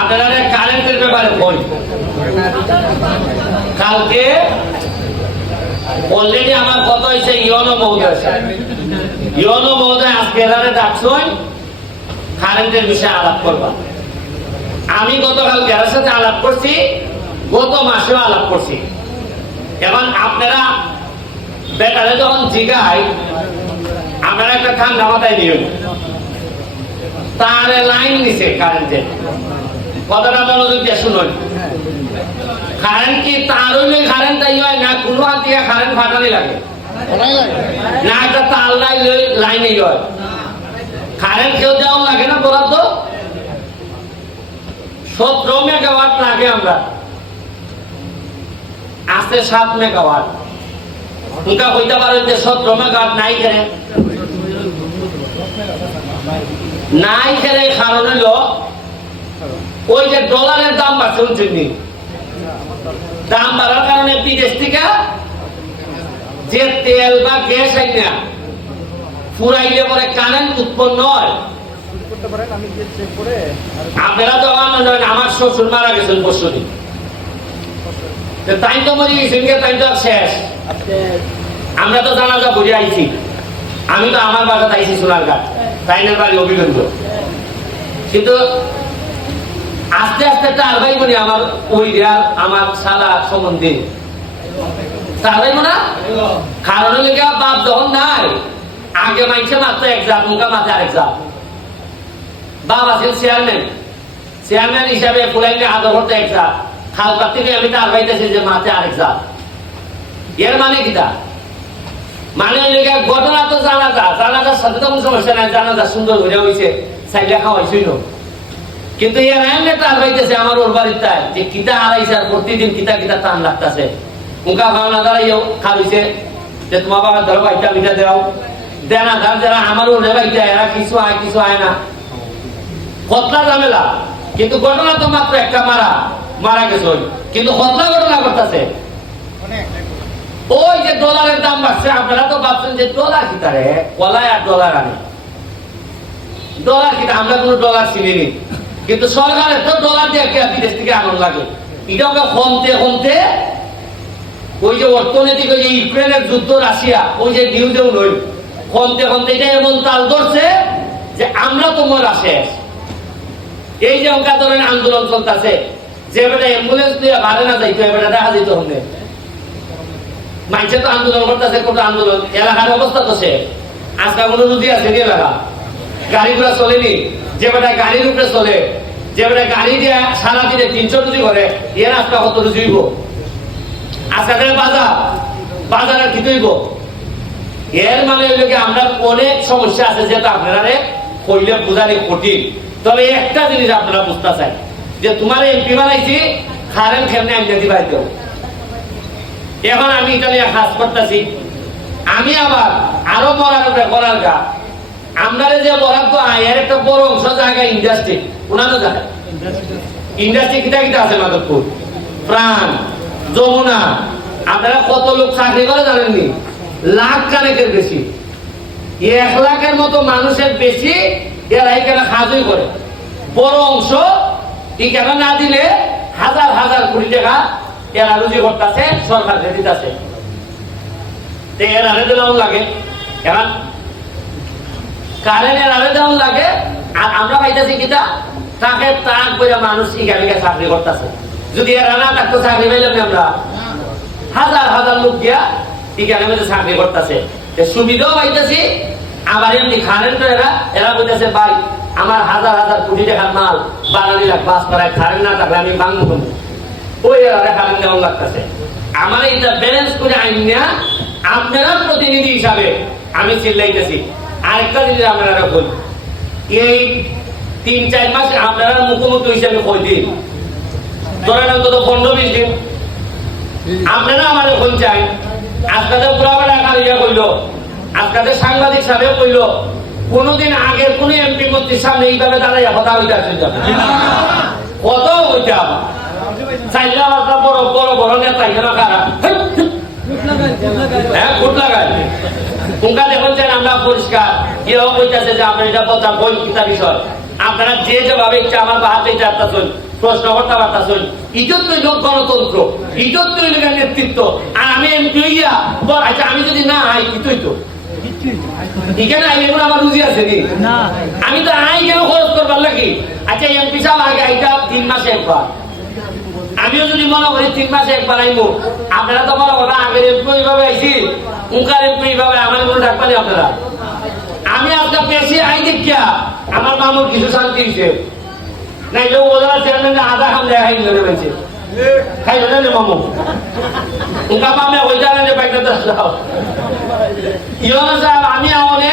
আপনারা কারেন্টের ব্যাপারে বই কালকে অলরেডি আমার কথা হয়েছে ইয়নো মহোদয় ইয়নো মহোদয় আজকে এরারে ডাকছই কারেন্টের বিষয়ে আলাপ করবা। আমি গতকাল এর সাথে আলাপ করছি, গত মাসেও আলাপ করছি। এখন আপনারা বেটারে যখন জিগায় আপনারা একটা ঠান্ডা মাথায় নিয়ে তার লাইন নিছে কারেন্টের, কথাটা মনোযোগ দিয়ে শুনুন। কারেন্ট কি তার হইলে কারেন্ট তাই হয় না, কোনো হাত দিয়ে কারেন্ট ফাটানি লাগে না, একটা তার লাইনই হয়। কারেন্ট কেউ দেওয়া লাগে না বরাদ্দ 17 মেগাওয়াট লাগে, আমরা আছে 7 মেগাওয়াট। উনকা হইতে পারে যে 17 মেগাওয়াট নাই খেলে নাই খেলে কারণ হলো ওই যে ডলারের দাম বাড়ছে, বুঝছেন নি? দাম বাড়ার কারণে বিদেশ থেকে যে তেল বা গ্যাস আইনা ফুরাইলে পরে কারেন্ট উৎপন্ন হয়। আপনারা তো আমার শ্বশুর মারা গেছেন পরশুদিন, তাই তো মরে গেছেন, তাই তো শেষ। আমরা তো জানাজা ঘুরে আইছি, আমি তো আমার বাসাতে আইছি সোনারঘাট, তাইনের বাড়ি অভিগঞ্জ। কিন্তু আস্তে আস্তে তার ভাই বোনে আমার ওই আমার শালা সম্বন্ধে তার ভাই বোনা কারণ লেগে বাপ যখন নাই আগে মাইছে মাত্র এক জাত, মুখা মাথে আরেক জাত। বাপ আছেন চেয়ারম্যান হিসাবে ফুলাইলে আদর করতে এক জাত, খালপাত থেকে আমি তার ভাইতেছি যে মাথে আরেক জাত। এর মানে কিটা মানে ঘটনা তো জানাজার সাথে তো কোনো সমস্যা নাই, জানাজা সুন্দর হয়ে হয়েছে, সাইডে খাওয়াইছিল। কিন্তু এর এমনি তার ভাইতেছে আমার ওর বাড়িতে যে কিতা হারাইছে আর প্রতিদিন কিতা কিতা টান লাগতেছে। মুখা ভাওনা দাঁড়াইও খাওয়াইছে যে তোমার বাবার ধরো বাইটা মিটা দেও দেনা ধার যারা আমার ওরে বাইটা এরা কিছু আয় না, খতলা ঝামেলা। কিন্তু ঘটনা তো মাত্র একটা, মারা গেছে, কিন্তু খতলা ঘটনা করতেছে। ওই যে ডলারের দাম বাড়ছে, আপনারা তো ভাবছেন যে ডলার কিতা রে, কলায় আর ডলার আনে ডলার কিতা, আমরা কোনো ডলার চিনি। কিন্তু সরকারের তো ডলার দিয়ে বিদেশ থেকে আনন্দ লাগে। এটা কমতে ওই যে অর্থনৈতিক ওই যে ইউক্রেনের যুদ্ধ, রাশিয়া ওই যে নিউজেও নই, কমতে এটা এমন তাল ধরছে যে আমরা তো মরা শেষ। এই যে অঙ্কা ধরেন আন্দোলন চলতেছে, যে বেটা অ্যাম্বুলেন্স দিয়ে ভাড়ে না যাইতো এবার দেখা যেত হলে মাইছে তো আন্দোলন করতেছে, কোনো আন্দোলন এলাকার অবস্থা তো সে আজকাল কোনো নদী আছে এলাকা গাড়িগুলা চলেনি, যে বেটা গাড়ির উপরে চলে, যে বেটা গাড়ি দিয়ে সারাদিনে 300 রুজি করে, এর আজকা কত রুজি হইব? আজকাল বাজারে কি হইব? এর মানে হইল কি আমরা অনেক সমস্যা আছে, যেটা আপনারা কইলে বোঝানি কঠিন। তবে একটা জিনিস আপনারা বুঝতে চাই যে তোমার এমপি বানাইছি কারেন্ট খেলনে আমি দিবাই দেব। এখন আমি এটা নিয়ে কাজ করতেছি, আমি আবার আরো করার গা আমরা যে বরাদ্দ এর একটা বড় অংশ জায়গা ইন্ডাস্ট্রি, ওনারও জায়গা ইন্ডাস্ট্রি কিটা আছে মাধবপুর, প্রাণ, যমুনা। আপনারা কত লোক চাকরি করে জানেননি? লাখ কানেকের বেশি, 1 লাখের মতো মানুষের বেশি এরা এখানে কাজই করে। বড় অংশ ঠিকানা না দিলে হাজার কোটি টাকা এরা রুজি করতেছে, সরকার দিতেছে। এর আবেদন লাগে, এখন কারেন্টের আবেদন লাগে। আর আমরা পাইতেছি কিটা তাকে তাক করে মানুষ এখানে চাকরি করতেছে। যদি এরা না থাকতো চাকরি পাইলাম আমরা, হাজার লোক গিয়া এখানে চাকরি করতেছে, সুবিধাও পাইতেছি। আবার এমনি কারেন্ট এরা বলতেছে ভাই আমার হাজার কোটি টাকার মাল বাঙালি বাস করায়, কারেন্ট না থাকলে আমি ভাঙবো কমবো, ওই এরা কারেন্ট দেওয়া লাগতেছে। আমার এটা ব্যালেন্স করে আইন না, আপনারা প্রতিনিধি হিসাবে আমি চিল্লাইতেছি। আরেকটা জিনিস আপনারা বলি, এই 3-4 মাস আপনারা মুখোমুখি হিসাবে কই দিন, ধরেন অন্তত 15-20 দিন আপনারা আমার এখন চাই। আজকাদের পুরাবার আকার ইয়ে কইল, আজকাদের সাংবাদিক সাহেব কইল, কোনদিন আগের কোন এমপি মন্ত্রীর সামনে এইভাবে দাঁড়াইয়া কথা হইতে আসেন কত হইতে আবার চাইলে আমার বড় নেতা এখানে কারা হ্যাঁ ফুট লাগায় তোমরা দেখুন যে আমরা পরিষ্কার কেউ কইতেছে যে আপনার এটা কথা বই কিতা বিষয়, আপনারা যে যেভাবে ইচ্ছা আমার বাহাতে যাচ্ছেন, প্রশ্ন করতে পারতেছেন। ইজত তৈল গণতন্ত্র, ইজত তৈল নেতৃত্ব। আর আমি এমপি হইয়া আচ্ছা আমি যদি না আই কি তো ঠিক না, এগুলো আমার রুজি আছে নি? আমি তো আই কেন খরচ করবার লাগি? আচ্ছা এমপি সাহেব আগে আইটা 3 মাসে একবার, আমিও যদি মনে করি 3 মাসে একবার আইবো, আপনারা তো মনে করেন আগের এমপি এইভাবে আইসি, উনকার এমপি এইভাবে, আমার কোনো ডাকবানি আপনারা। আমি আপনার বেশি আই দেখিয়া আমার মামুর কিছু শান্তি দিছে নাই, যে ওরা চেয়ারম্যান আধা খাম দেয় খাই ধরে পেয়েছে খাই ধরে নে মামু উনকা মামে ওই জানেন যে বাইকটা দাও ইয়না সাহেব। আমি আমনে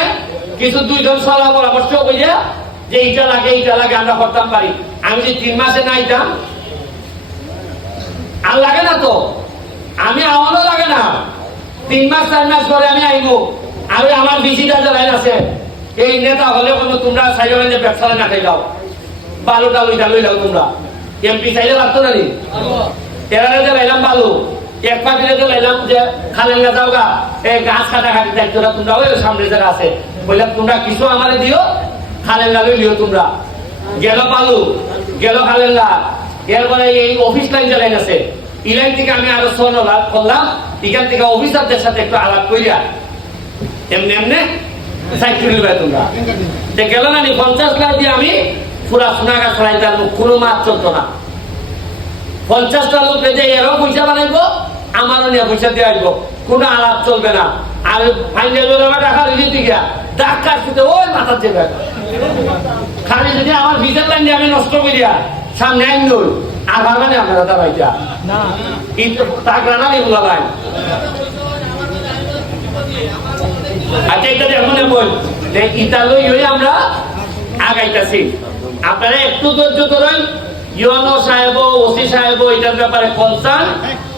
কিছু 2 জন সলা পরামর্শ কইয়া যে এইটা লাগে আমরা করতাম পারি। আমি যদি 3 মাসে না আইতাম আর লাগে না তো, আমি আমারও লাগে না। 3 মাস 4 মাস পরে আমি আইবো, আমি আমার বিসিটা যে লাইন আছে এই নেতা হলে কোনো তোমরা সাইডে যে ব্যবসা না খাই দাও, বালু টালু এটা লই লাও তোমরা। এমপি চাইলে লাগতো না নি? এরা যে লাইলাম বালু, এক পাটিতে যে লাইলাম যে খালেন গা যাও গা, এই গাছ কাটা কাটি দায়িত্বটা তোমরা ওই সামনে যারা আছে বললাম তোমরা কিছু আমারে দিও, খালেন গা লই লিও তোমরা। গেল বালু, গেল খালেন গা, এরপরে এই অফিস লাইন যে লাইন আছে এই লাইন থেকে আমি আরো লাভ করলাম, এখান থেকে অফিসারদের সাথে একটু আলাপ করিয়া এমনি এমনি সাইকেল ভাই তোমরা গেল না নি 50 লাখ দিয়ে আমি পুরা সোনাগা ছড়াই তার কোনো মাছ চলতো না। 50টা লোক যে এরও পয়সা বানাইবো, আমারও নিয়ে পয়সা দিয়ে আসবো, কোনো আলাপ চলবে না। আর ফাইনাল টাকা রিজিট গিয়া ডাক কাটতে ওই মাথার চেপে খালি যদি আমার ভিতর লাইন দিয়ে আমি নষ্ট করিয়া সামনে আইন নই আর ভাববেন আপনারা দাবাইটা কিন্তু টাকা না এগুলো লাইন। আচ্ছা এটা এখন বল যে ইতালই হয়ে আমরা আগাইতেছি, আপনারা একটু ধৈর্য ধরেন। ইউনো সাহেব, ওসি সাহেব এটার ব্যাপারে কনসার্ন।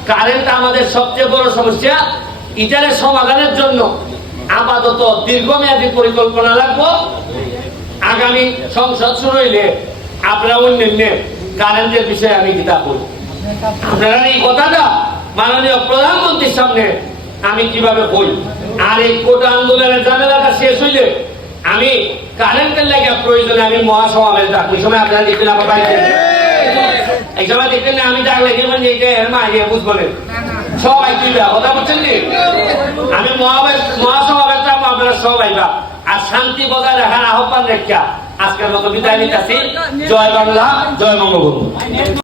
কারেন্ট আমাদের সবচেয়ে বড় সমস্যা, এটার সমাধানের জন্য আপাতত দীর্ঘমেয়াদী পরিকল্পনা লাগবো। আগামী সংসদ শুরু হইলে আপনারা অন্যান্য কারেন্টের বিষয়ে আমি কিতাব বলি। আপনারা এই কথাটা মাননীয় প্রধানমন্ত্রীর সামনে আমি কিভাবে বলি। আর এই কোটা আন্দোলনের ঝামেলাটা শেষ হইলে আমি কারেন্টের লাগে প্রয়োজনে আমি মহাসমাবেশ ডাকবো। এই সময় আপনারা দেখবেন আমার বাড়িতে, এই সময় দেখবেন না আমি ডাকলে দেখবেন যে এটা এর মাইয়ে বুঝবো সবাই কি কথা বলছেন নি, আমি মহাসমাবেশ ডাকবো, আপনারা সবাই বা আর শান্তি বজায় রাখার আহ্বান রেখা আজকের মতো বিদায় নিতেছি। জয় বাংলা, জয় বঙ্গবন্ধু।